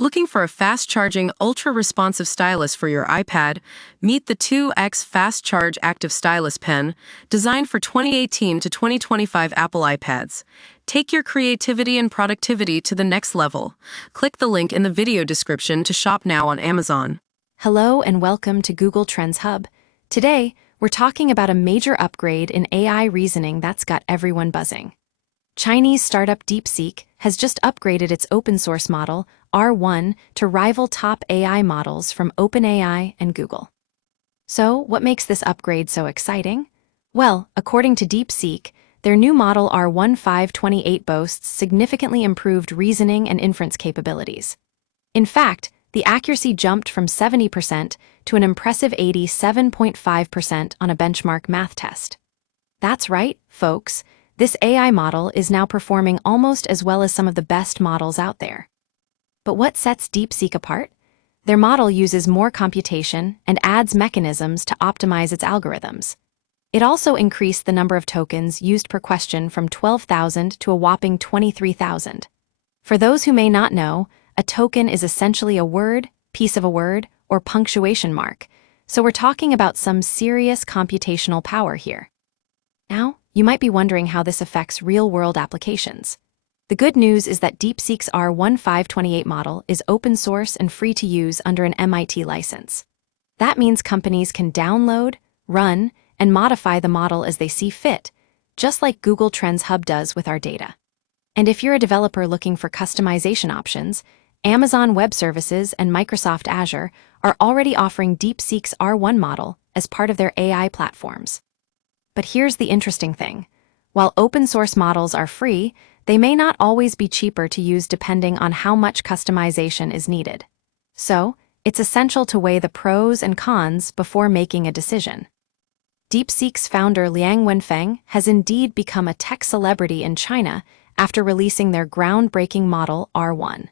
Looking for a fast-charging, ultra-responsive stylus for your iPad? Meet the 2X Fast Charge Active Stylus Pen, designed for 2018 to 2025 Apple iPads. Take your creativity and productivity to the next level. Click the link in the video description to shop now on Amazon. Hello and welcome to Google Trends Hub. Today, we're talking about a major upgrade in AI reasoning that's got everyone buzzing. Chinese startup DeepSeek has just upgraded its open-source model, R1, to rival top AI models from OpenAI and Google. So, what makes this upgrade so exciting? Well, according to DeepSeek, their new model R1-0528 boasts significantly improved reasoning and inference capabilities. In fact, the accuracy jumped from 70% to an impressive 87.5% on a benchmark math test. That's right, folks. This AI model is now performing almost as well as some of the best models out there. But what sets DeepSeek apart? Their model uses more computation and adds mechanisms to optimize its algorithms. It also increased the number of tokens used per question from 12,000 to a whopping 23,000. For those who may not know, a token is essentially a word, piece of a word, or punctuation mark, so we're talking about some serious computational power here. Now, you might be wondering how this affects real-world applications. The good news is that DeepSeek's R1-0528 model is open source and free to use under an MIT license. That means companies can download, run, and modify the model as they see fit, just like Google Trends Hub does with our data. And if you're a developer looking for customization options, Amazon Web Services and Microsoft Azure are already offering DeepSeek's R1 model as part of their AI platforms. But here's the interesting thing. While open-source models are free, they may not always be cheaper to use depending on how much customization is needed. So, it's essential to weigh the pros and cons before making a decision. DeepSeek's founder Liang Wenfeng has indeed become a tech celebrity in China after releasing their groundbreaking model R1.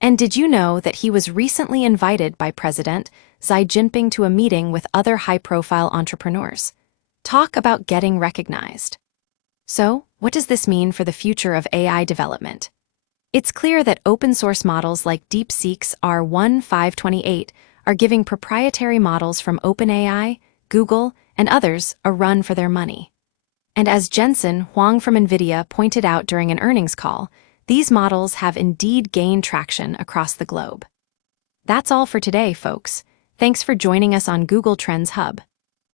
And did you know that he was recently invited by President Xi Jinping to a meeting with other high-profile entrepreneurs? Talk about getting recognized. So, what does this mean for the future of AI development? It's clear that open-source models like DeepSeek's R1-0528 are giving proprietary models from OpenAI, Google, and others a run for their money. And as Jensen Huang from NVIDIA pointed out during an earnings call, these models have indeed gained traction across the globe. That's all for today, folks. Thanks for joining us on Google Trends Hub.